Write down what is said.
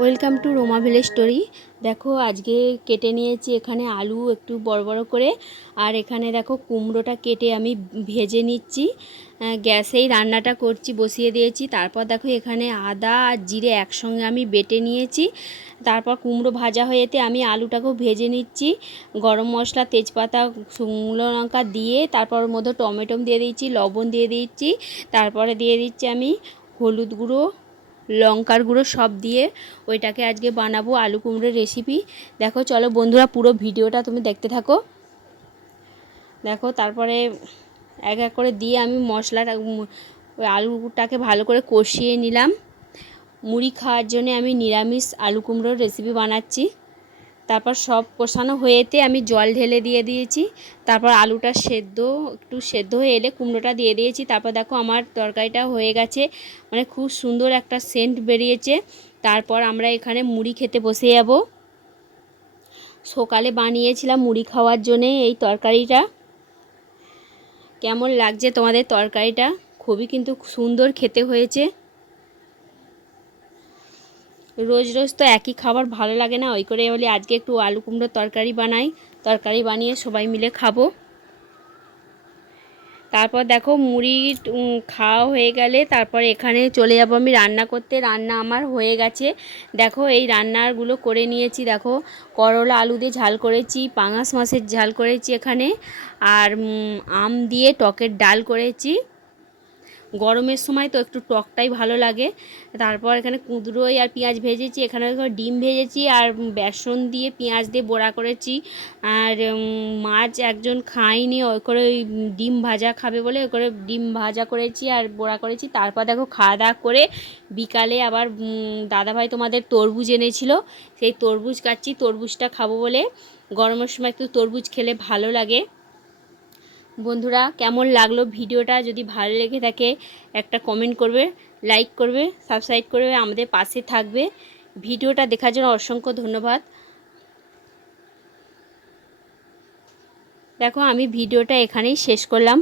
Welcome to Roma village story. দেখো, আজকে কেটে নিয়েছি এখানে আলু একটু বড় বড় করে। আর এখানে দেখো, কুমড়োটা কেটে আমি ভেজে নিচ্ছি। গ্যাসেই রান্নাটা করছি, বসিয়ে দিয়েছি। তারপর দেখো, এখানে আদা আর জিরে একসঙ্গে আমি বেটে নিয়েছি। তারপর কুমড়ো ভাজা হয়েতে আমি আলুটাকেও ভেজে নিচ্ছি। গরম মশলা, তেজপাতা, শুকনো লঙ্কা দিয়ে, তারপর মধ্যে টমেটো দিয়ে দিচ্ছি লবণ দিয়ে দিচ্ছি তারপরে দিয়ে দিচ্ছি আমি হলুদ গুঁড়ো লঙ্কার গুঁড়ো সব দিয়ে ওইটাকে আজকে বানাবো আলু কুমড়োর রেসিপি দেখো, চলো বন্ধুরা, পুরো ভিডিওটা তুমি দেখতে থাকো। দেখো, তারপরে এক এক করে দিয়ে আমি মশলাটা ওই আলুটাকে ভালো করে কষিয়ে নিলাম। মুড়ি খাওয়ার জন্য আমি নিরামিষ আলু কুমড়োর রেসিপি বানাচ্ছি। তারপর সব কষানো হয়েতে আমি জল ঢেলে দিয়ে দিয়েছি। তারপর আলুটা সেদ্ধ, একটু সেদ্ধ হয়ে এলে কুমড়োটা দিয়ে দিয়েছি। তারপর দেখো আমার তরকারিটা হয়ে গেছে। মানে খুব সুন্দর একটা সেন্ট বেরিয়েছে। তারপর আমরা এখানে মুড়ি খেতে বসে যাব। সকালে বানিয়েছিলাম মুড়ি খাওয়ার জন্যে এই তরকারিটা। কেমন লাগছে তোমাদের তরকারিটা? খুবই কিন্তু সুন্দর খেতে হয়েছে। রোজ রোজ তো একই খাবার ভালো লাগে না। ওই করে বলি আজকে একটু আলু কুমড়োর তরকারি বানাই। তরকারি বানিয়ে সবাই মিলে খাব। তারপর দেখো মুড়ি খাওয়া হয়ে গেলে তারপর এখানে চলে যাব আমি রান্না করতে। রান্না আমার হয়ে গেছে। দেখো এই রান্নাগুলো করে নিয়েছি। দেখো করলা আলু দিয়ে ঝাল করেছি, পাঙাশ মাছের ঝাল করেছি এখানে। আর আম দিয়ে টকের ডাল করেছি। গরমের সময় তো একটু টকটাই ভালো লাগে। তারপর এখানে কুঁদরোই আর পেঁয়াজ ভেজেছি, এখানে ডিম ভেজেছি আর বেসন দিয়ে পেঁয়াজ দিয়ে বড়া করেছি। আর মাছ একজন খায়নি ওই করে ওই ডিম ভাজা খাবে বলে ওই করে ডিম ভাজা করেছি আর বড়া করেছি। তারপর দেখো খাওয়া দাওয়া করে বিকালে আবার দাদাভাই তোমাদের তরমুজ এনেছিল। সেই তরমুজ কাটছি, তরমুজটা খাব বলে। গরমের সময় একটু তরমুজ খেলে ভালো লাগে। বন্ধুরা, কেমন লাগল ভিডিওটা? যদি ভালো লেগে থাকে, একটা কমেন্ট করবে লাইক করবে সাবস্ক্রাইব করবে, আমাদের পাশে থাকবে। ভিডিওটা দেখার জন্য অসংখ্য ধন্যবাদ। দেখো, আমি ভিডিওটা এখানেই শেষ করলাম।